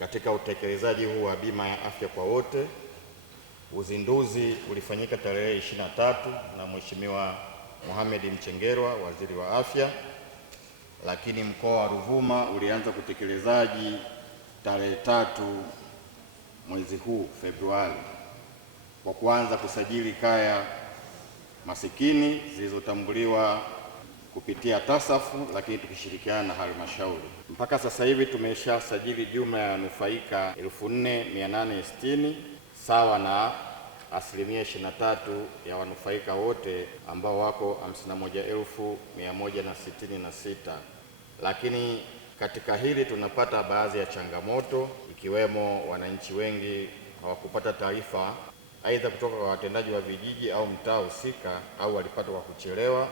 katika utekelezaji huu wa bima ya afya kwa wote. Uzinduzi ulifanyika tarehe 23 na Mheshimiwa Mohamed Mchengerwa, waziri wa afya, lakini mkoa wa Ruvuma ulianza kutekelezaji tarehe 3 mwezi huu Februari kwa kuanza kusajili kaya masikini zilizotambuliwa kupitia TASAFU, lakini tukishirikiana na halmashauri. Mpaka sasa hivi tumeshasajili jumla ya wanufaika 4860 sawa na 23% ya wanufaika wote ambao wako 51166. Lakini katika hili tunapata baadhi ya changamoto, ikiwemo wananchi wengi hawakupata taarifa aidha kutoka kwa watendaji wa vijiji au mtaa husika, au walipata kwa kuchelewa.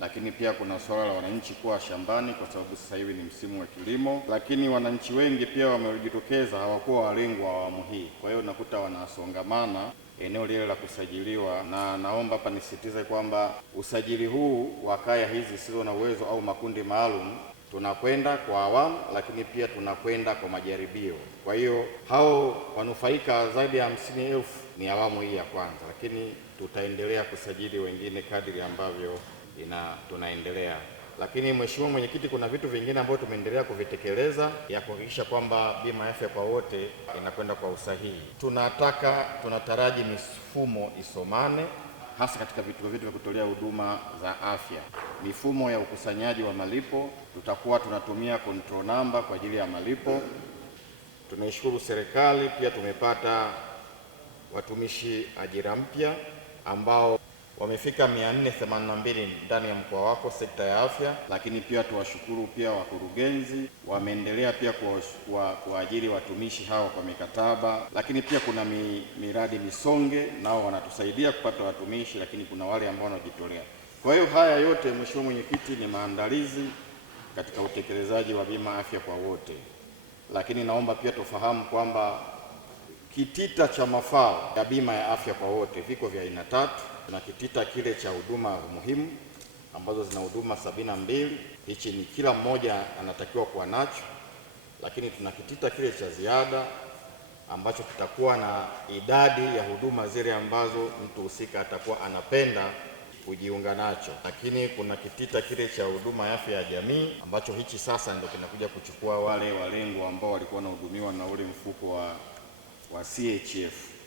Lakini pia kuna suala la wananchi kuwa shambani kwa sababu sasa hivi ni msimu wa kilimo, lakini wananchi wengi pia wamejitokeza hawakuwa walengwa wa awamu hii. Kwa hiyo nakuta wanasongamana eneo lile la kusajiliwa, na naomba hapa nisisitize kwamba usajili huu wa kaya hizi zisizo na uwezo au makundi maalum tunakwenda kwa awamu, lakini pia tunakwenda kwa majaribio. Kwa hiyo hao wanufaika zaidi ya 50,000 ni awamu hii ya kwanza, lakini tutaendelea kusajili wengine kadiri ambavyo tunaendelea. Lakini Mheshimiwa Mwenyekiti, kuna vitu vingine ambavyo tumeendelea kuvitekeleza ya kuhakikisha kwamba bima ya afya kwa wote inakwenda kwa usahihi. Tunataraji mifumo isomane, hasa katika vituo vyetu vya kutolea huduma za afya. Mifumo ya ukusanyaji wa malipo, tutakuwa tunatumia control number kwa ajili ya malipo. Tunaishukuru serikali, pia tumepata watumishi ajira mpya ambao wamefika 482 ndani ya mkoa wako sekta ya afya. Lakini pia tuwashukuru pia wakurugenzi, wameendelea pia kuajiri watumishi hao kwa mikataba. Lakini pia kuna miradi misonge, nao wanatusaidia kupata watumishi, lakini kuna wale ambao wanajitolea. Kwa hiyo haya yote, Mheshimiwa Mwenyekiti, ni maandalizi katika utekelezaji wa bima afya kwa wote. Lakini naomba pia tufahamu kwamba kitita cha mafao ya bima ya afya kwa wote viko vya aina 3. Tuna kitita kile cha huduma muhimu ambazo zina huduma 72, hichi ni kila mmoja anatakiwa kuwa nacho. Lakini tuna kitita kile cha ziada ambacho kitakuwa na idadi ya huduma zile ambazo mtu husika atakuwa anapenda kujiunga nacho. Lakini kuna kitita kile cha huduma ya afya ya jamii ambacho hichi sasa ndio kinakuja kuchukua wale walengwa ambao walikuwa wanahudumiwa na ule mfuko wa CHF.